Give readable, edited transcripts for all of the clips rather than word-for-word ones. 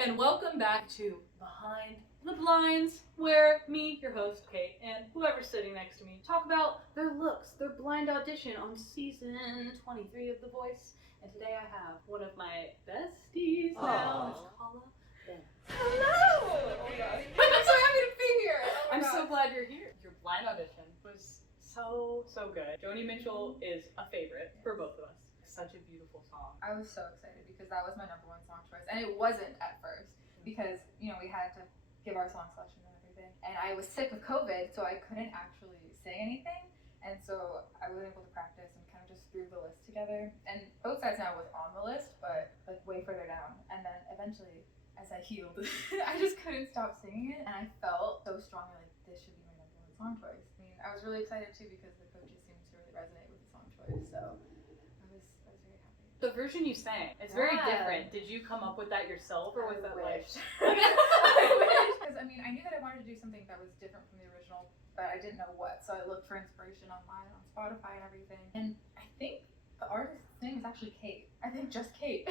and welcome back to Behind the Blinds, where me, your host, Kate, and whoever's sitting next to me talk about their looks, their blind audition on season 23 of The Voice. And today I have one of my besties now, Miss Kala Banham. Hello! Oh my gosh. I'm so happy to be here. Oh I'm so glad you're here. Your blind audition was so good. Joni Mitchell is a favorite for both of us. Such a beautiful song. I was so excited because that was my #1 song choice. And it wasn't at first because, we had to give our song selection and everything. And I was sick with COVID, so I couldn't actually sing anything. And so I wasn't able to practice and kind of just threw the list together. And Both Sides Now was on the list, but like way further down. And then eventually, as I healed, I just couldn't stop singing it. And I felt so strongly like this should be my #1 song choice. I mean, I was really excited too because the coaches seemed to really resonate with the song choice. So I was very happy. The version you sang, it's very different. Did you come up with that yourself, or was that like? I wish. Because I knew that I wanted to do something that was different from the original, but I didn't know what. So I looked for inspiration online on Spotify and everything. And I think the artist's name is actually Kate. I think just Kate.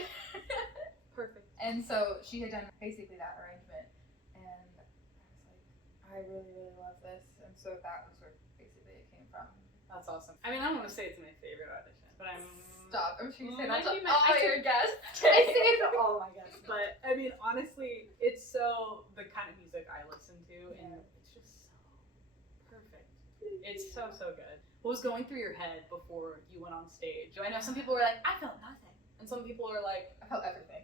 Perfect. And so she had done basically that arrangement, and I was like, I really love this. And so that was where basically it came from. That's awesome. I don't want to say it's my favorite audition, but Stop. I'm sure you say that I to all your guests. I say it to all my guests, but honestly, it's so the kind of music I listen to, and it's just so perfect. It's so good. What was going through your head before you went on stage? I know some people were like, I felt nothing, and some people are like, I felt everything.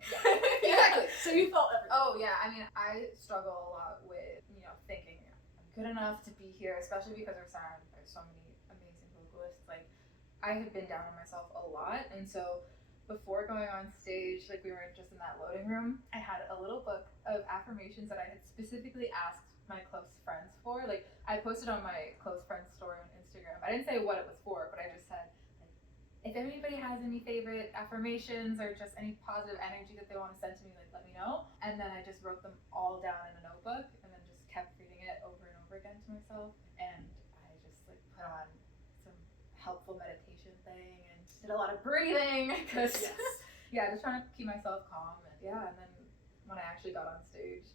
Exactly. So you felt everything. Oh yeah. I struggle a lot with thinking I'm good enough to be here, especially because there's so many amazing vocalists. Like, I had been down on myself a lot, and so before going on stage, like we were just in that loading room, I had a little book of affirmations that I had specifically asked my close friends for. Like, I posted on my close friends story on Instagram. I didn't say what it was for, but I just said, like, if anybody has any favorite affirmations or just any positive energy that they want to send to me, like, let me know. And then I just wrote them all down in a notebook and then just kept reading it over and over again to myself. And I just like put on some helpful meditation thing and did a lot of breathing because just trying to keep myself calm. And then when I actually got on stage,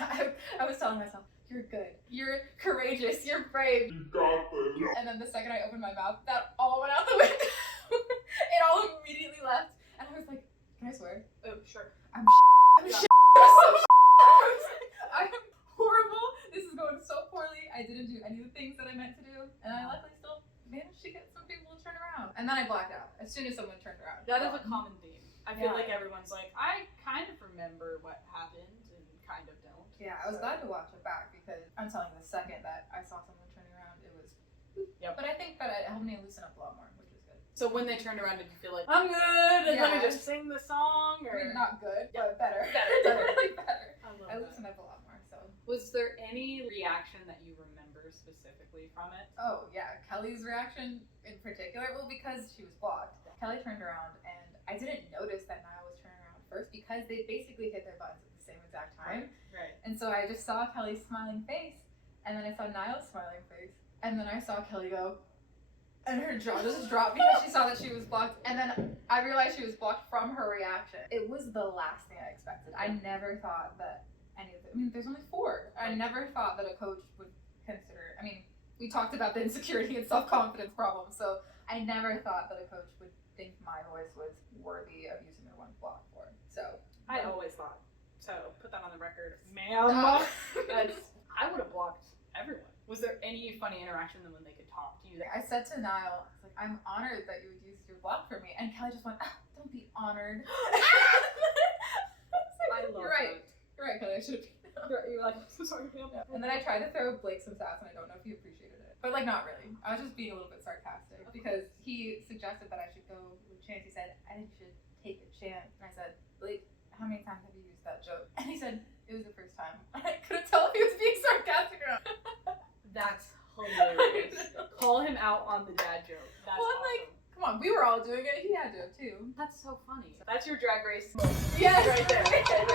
I was telling myself, you're good, you're courageous, you're brave, you got this. And then the second I opened my mouth, that all went out the window. It all immediately left, and I was like, can I swear? Oh, sure. I'm Yeah. I'm horrible. This is going so poorly. I didn't do any of the things that I meant to do, and I luckily still managed to get some people to turn around. And then I blacked out as soon as someone turned around. That is a common theme. I feel like everyone's like, I kind of remember what happened and kind of don't. Yeah, I was glad to watch it back because I'm telling you, the second that I saw someone turning around, it was. Yep. But I think that it helped me loosen up a lot more, which is good. So when they turned around, did you feel like, I'm good, and let me Yeah. just sing the song? Or Not good, but better. Better. Better. I loosened up a lot more, so. Was there any reaction that you remember specifically from it? Oh, yeah. Kelly's reaction in particular, well, because she was blocked. Kelly turned around, and I didn't notice that Niall was turning around first because they basically hit their buttons at the same exact time. Right. And so I just saw Kelly's smiling face, and then I saw Niall's smiling face, and then I saw Kelly go, and her jaw just dropped because she saw that she was blocked, and then I realized she was blocked from her reaction. It was the last thing I expected. I never thought that any of it, there's only 4. I never thought that a coach would consider, we talked about the insecurity and self-confidence problem, so I never thought that a coach would think my voice was worthy of using their one block for. So I always thought. So put that on the record, ma'am. I would have blocked everyone. Was there any funny interaction when they could talk to you? I said to Niall, I was like, I'm honored that you would use your block for me. And Kelly just went, don't be honored. I love You're right. that. You're right, Kelly. I should have. You're like, I'm so sorry, ma'am. And then I tried to throw Blake some sass, and I don't know if he appreciated it. But not really. I was just being a little bit sarcastic because he suggested that I should go with a chant. He said, I should take a chant. And I said, Blake, how many times have you used that joke? And he said, it was the first time. I couldn't tell if he was being sarcastic or not. That's hilarious. Call him out on the dad joke. That's awesome. Like, come on, we were all doing it. He had to too. That's so funny. That's your drag race. Yes, right there. Right there.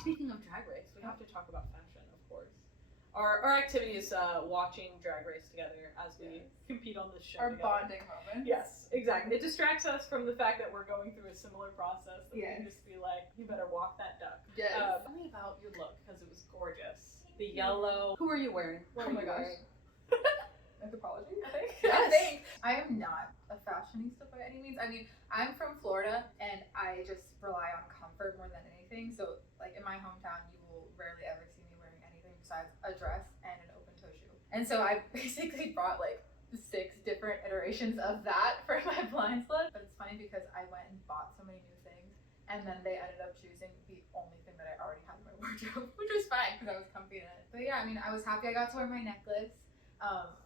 Speaking of drag race, we have to talk about fashion, of course. Our activity is watching Drag Race together as we compete on this show. Our together. bonding moment. Yes, exactly. It distracts us from the fact that we're going through a similar process. That we can just be like, you better walk that duck. Yes. Tell me about your look, because it was gorgeous. The yellow. Who are you wearing? What Oh are my you gosh. wearing? Anthropology, I think. Yes. I am not a fashionista by any means. I mean, I'm from Florida, and I just rely on comfort more than anything. So, like, in my hometown, you will rarely ever see me wearing anything besides a dress and an open-toe shoe. And so I basically brought, like, 6 different iterations of that for my blinds look. But it's funny because I went and bought so many new things, and then they ended up choosing the only thing that I already had in my wardrobe, which was fine because I was comfy in it. But yeah, I mean, I was happy I got to wear my necklace.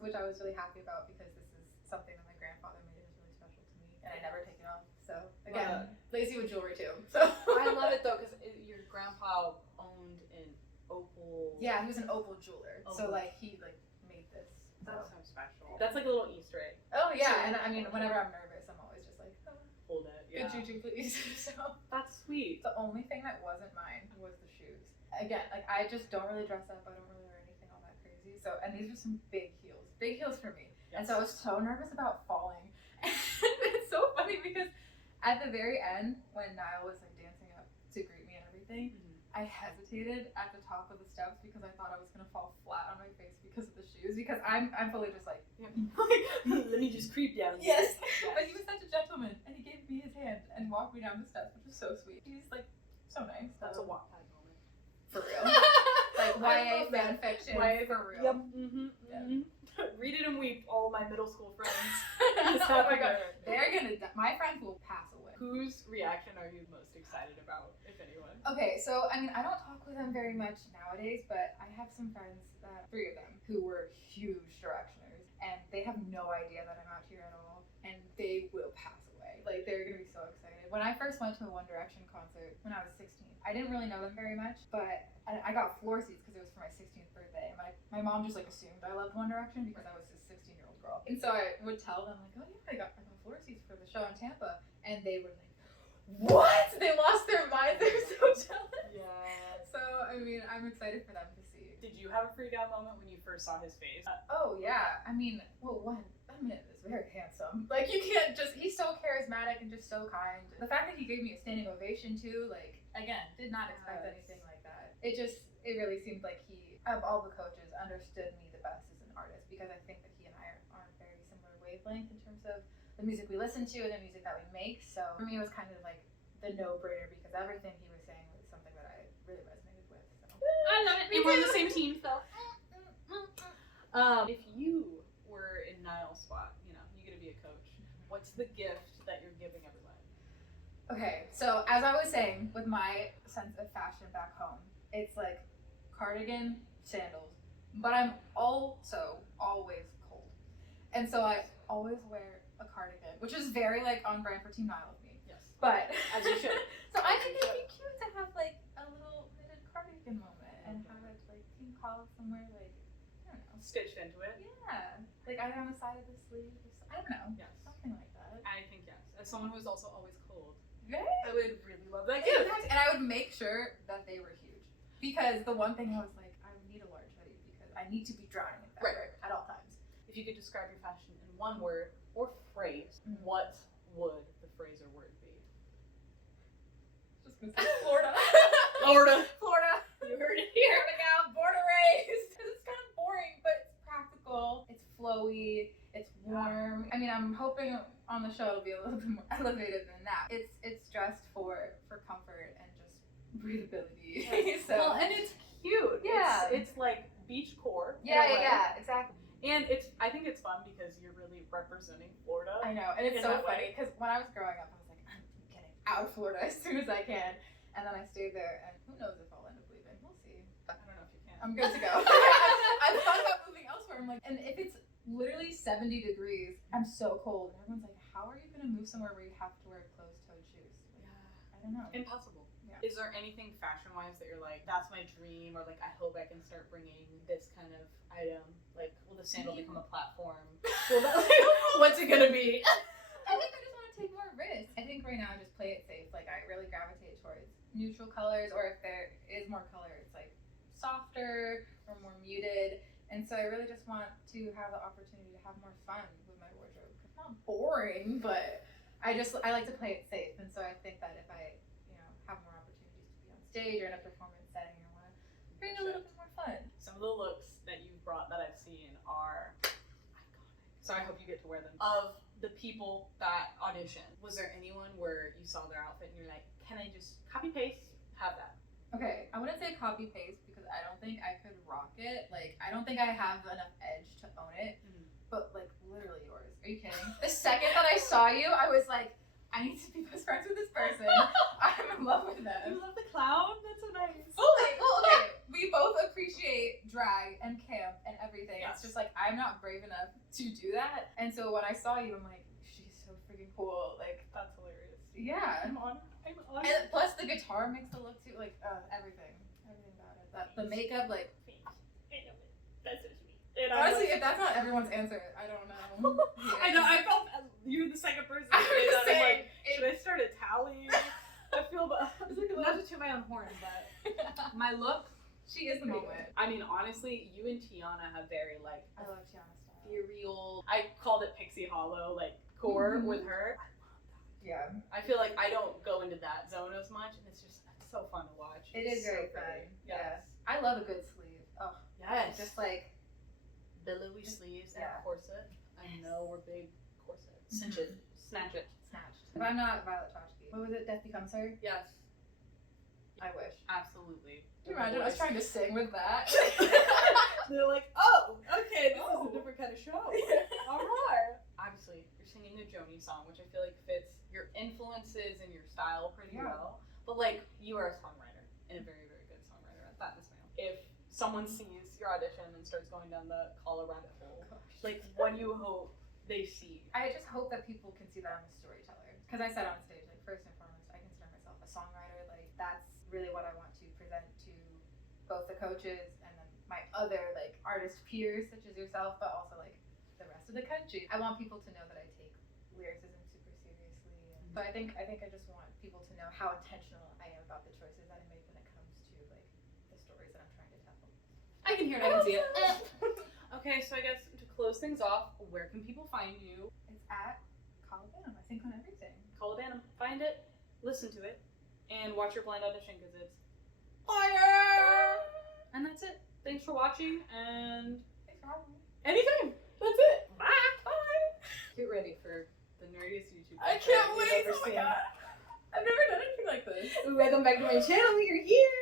Which I was really happy about because this is something that my grandfather made is really special to me, and I never take it off. So again, lazy with jewelry too. So I love it though because your grandpa owned an opal. Yeah, he was an opal jeweler. Opal. So like he like made this. That's so special. That's like a little Easter egg. Oh yeah, and I mean whenever I'm nervous, I'm always just like, oh, Hold it. Yeah. good juju, please. So That's sweet. the only thing that wasn't mine was the shoes. Again, like I just don't really dress up. I don't really wear anything all that crazy. So and these are some big heels for me. Yes. And so I was so nervous about falling. And it's so funny because at the very end, when Niall was like dancing up to greet me and everything, I hesitated at the top of the steps because I thought I was gonna fall flat on my face because of the shoes. Because I'm fully just like, let me just creep down. Yes. But he was such a gentleman, and he gave me his hand and walked me down the steps, which was so sweet. He's like so nice. That's a Wattpad moment. For real. Like YA fan fiction. YA for real. Yep. Yeah. Read it and weep, all my middle school friends. Oh my god, they're gonna die. My friends will pass away. Whose reaction are you most excited about, if anyone? Okay, so I mean, I don't talk with them very much nowadays, but I have some friends, 3 of them, who were huge directioners, and they have no idea that I'm out here at all, and they will pass away. Like, they're gonna be so excited. When I first went to a One Direction concert when I was 16, I didn't really know them very much, but I got floor seats because it was for my 16th birthday. My mom just like assumed I loved One Direction because I was this 16-year-old girl. And so I would tell them like, oh yeah, I got floor seats for the show in Tampa. And they were like, what? They lost their mind. They're so jealous. Yeah. So, I mean, I'm excited for them to see. Did you have a freak out moment when you first saw his face? Oh yeah. I mean, well, one, that man is very handsome. Like, you can't just, he's so charismatic and just so kind. The fact that he gave me a standing ovation too, like, again, did not expect anything like that. It really seemed like he, of all the coaches, understood me the best as an artist, because I think that he and I are on a very similar wavelength in terms of the music we listen to and the music that we make. So for me, it was kind of like the no-brainer because everything he was saying was something that I really resonated with. So. I love it. And we're on the same team, so. If you were in Niall's spot, you know, you get to be a coach. What's the gift that you're giving everybody? Okay, so as I was saying, with my sense of fashion back home, it's like cardigan, sandals, but I'm also always cold. And so I always wear a cardigan, which is very like on brand for Team Niall with me. Yes. But as you should. So I think it'd be cute to have like a little knitted cardigan moment and have it like Team Kala somewhere like, I don't know. Stitched into it. Yeah. Like either on the side of the sleeve or I don't know. Yes. Something like that. I think yes. As someone who's also always cold, Yeah. I would really love that gift. And I would make sure that they were huge. Because the one thing I was like, I need a large hoodie because I need to be drying in fabric at all times. If you could describe your fashion in one word or phrase, what would the phrase or word be? Just gonna say Florida. Florida. You heard it here. Here we go. Border raised. Because it's kind of boring, but it's practical. It's flowy. It's warm. I mean, I'm hoping on the show it'll be a little bit more elevated than that. It's dressed for comfort and just breathability. Yes. So. Well, and it's cute. Yeah. It's like beach core. Yeah, exactly. And I think it's fun because you're really representing Florida. I know, and it's in so that funny because when I was growing up, I was like, I'm getting out of Florida as soon as I can, and then I stayed there, and who knows if I'll end up leaving? We'll see. I don't know if you can. I'm good to go. I've thought about moving elsewhere. I'm like, and if it's literally 70 degrees, I'm so cold, and everyone's like, how are you gonna move somewhere where you have to wear closed-toed shoes? Like, I don't know. Impossible. Yeah. Is there anything fashion-wise that you're like, that's my dream, or like, I hope I can start bringing this kind of item? Like, will the sandal become a platform? What's it gonna be? I think I just want to take more risks. I think right now I just play it safe. Like I really gravitate towards neutral colors, or if there is more color, it's like softer or more muted. And so I really just want to have the opportunity to have more fun with my wardrobe. It's not boring, but I like to play it safe. And so I think that if I, have more opportunities to be on stage or in a performance setting, I want to bring a little bit more fun. Some of the looks that you've brought that I've seen are iconic. So I hope you get to wear them. Of the people that audition, was there anyone where you saw their outfit and you're like, can I just copy paste, have that? Okay, I wouldn't say copy paste because I don't think I could rock it. Like, I don't think I have enough edge to own it. But like, literally yours. Are you kidding? The second that I saw you, I was like, I need to be best friends with this person. I'm in love with them. You love the clown? That's so nice. Fully. Well, okay. We both appreciate drag and camp and everything. Yes. It's just like, I'm not brave enough to do that. And so when I saw you, I'm like, she's so freaking cool. Like, That's hilarious. yeah. I'm honored. And plus the guitar makes the look too, like, everything. Everything about it. The makeup, like. I know it. That's so sweet. Honestly, if that's not everyone's answer, I don't know. Yeah. I know, I felt you were the second person to I say was that. I'm saying, like, should I start a tally? I feel bad. It's like not to toot my own horn, but my look, she is the moment. I mean, honestly, you and Tiana have very, like, I love Tiana's style. ethereal, I called it Pixie Hollow, like, core with her. Yeah. I feel like I don't go into that zone as much, and it's so fun to watch. It is so very pretty. fun. Yes. I love a good sleeve. Oh, Yes. just like billowy sleeves and yeah. a corset. I know we're big corsets. Cinch it. Snatch it. snatched. If I'm not Violet Chachki. What was it? Death Becomes Her? Yes. I wish. Absolutely. Can you imagine us trying to sing with that? They're like, oh, okay, this is a different kind of show. Alright. Obviously, you're singing a Joni song, which I feel like fits your influences and your style pretty well. But like, you are a songwriter, and a very, very good songwriter at that, Miss Mayo. If someone sees your audition and starts going down the Kala rabbit hole, like, what do you hope they see? I just hope that people can see that I'm a storyteller. Because I said on stage, like, first and foremost, I consider myself a songwriter. Like, that's really what I want to present to both the coaches and then my other, like, artist peers, such as yourself, but also, like, the rest of the country. I want people to know that I take lyricism super seriously. But I think I just want people to know how intentional I am about the choices that I make when it comes to, like, the stories that I'm trying to tell. I can hear it, I can see it. Okay, so I guess to close things off, where can people find you? It's at Kala Banham, I think, on everything. Kala Banham. Find it, listen to it, and watch your blind audition because it's fire! And that's it. Thanks for watching, and Thanks for having me. anytime. That's it. Bye. Bye. Get ready for the nerdiest YouTube I content can't you've wait! ever Oh my seen. god! I've never done anything like this. Welcome back to my channel. You're here.